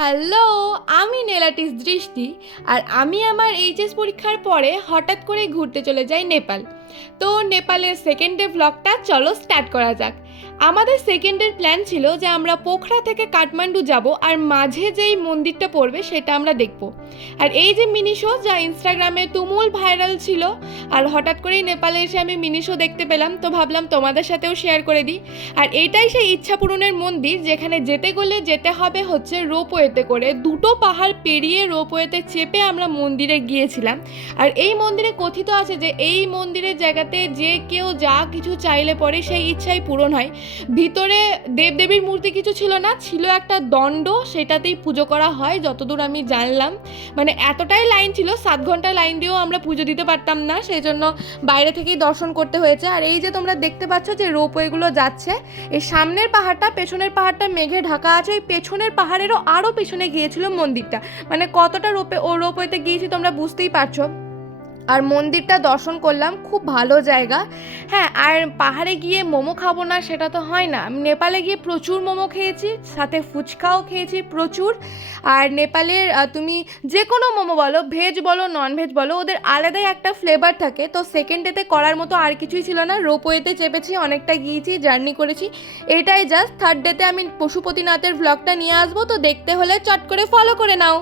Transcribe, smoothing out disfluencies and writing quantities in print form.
Hello, আমি নেলাটিস দৃষ্টি। আর আমি আমার এইচএস পরীক্ষার পরে হঠাৎ করে ঘুরতে চলে যাই নেপাল। তো নেপালের সেকেন্ড ডে ভ্লগটা চলো স্টার্ট করা যাক। আমাদের সেকেন্ডের প্ল্যান ছিল যে আমরা পোখরা থেকে কাঠমান্ডু যাব, আর মাঝে যেই মন্দিরটা পড়বে সেটা আমরা দেখব। আর এই যে মিনি শো, যা ইনস্টাগ্রামে তুমুল ভাইরাল ছিল, আর হঠাৎ করেই নেপালে এসে আমি মিনি শো দেখতে পেলাম, তো ভাবলাম তোমাদের সাথেও শেয়ার করে দিই। আর এইটাই সেই ইচ্ছা পূরণের মন্দির, যেখানে যেতে গেলে যেতে হবে হচ্ছে রোপওয়েতে করে। দুটো পাহাড় পেরিয়ে রোপওয়েতে চেপে আমরা মন্দিরে গিয়েছিলাম। আর এই মন্দিরে কথিত আছে যে এই মন্দিরের জায়গাতে যে কেউ যা কিছু চাইলে পরে সেই ইচ্ছাই পূরণ হয়। ভিতরে দেবদেবীর মূর্তি কিছু ছিল না, ছিল একটা দণ্ড, সেটাতেই পুজো করা হয় যতদূর আমি জানলাম। মানে এতটাই লাইন ছিল, 7 ঘন্টা লাইন দিয়েও আমরা পুজো দিতে পারতাম না, সেই জন্য বাইরে থেকেই দর্শন করতে হয়েছে। আর এই যে তোমরা দেখতে পাচ্ছ যে রোপওয়েগুলো যাচ্ছে, এই সামনের পাহাড়টা, পেছনের পাহাড়টা মেঘে ঢাকা আছে, এই পেছনের পাহাড়েরও আরও পেছনে গিয়েছিল মন্দিরটা। মানে কতটা রোপওয়েতে গিয়েছি তোমরা বুঝতেই পারছো। আর মন্দিরটা দর্শন করলাম, খুব ভালো জায়গা। হ্যাঁ, আর পাহাড়ে গিয়ে মোমো খাবো না সেটা তো হয় না। আমি নেপালে গিয়ে প্রচুর মোমো খেয়েছি, সাথে ফুচকাও খেয়েছি প্রচুর। আর নেপালের তুমি যে কোনো মোমো বলো, ভেজ বলো নন ভেজ বলো, ওদের আলাদাই একটা ফ্লেভার থাকে। তো সেকেন্ড ডেতে করার মতো আর কিছুই ছিল না, রোপওয়েতে চেপেছি, অনেকটা গিয়েছি, জার্নি করেছি, এটাই জাস্ট। থার্ড ডেতে আমি পশুপতিনাথের ভ্লগটা নিয়ে আসবো, তো দেখতে হলে চট করে ফলো করে নাও।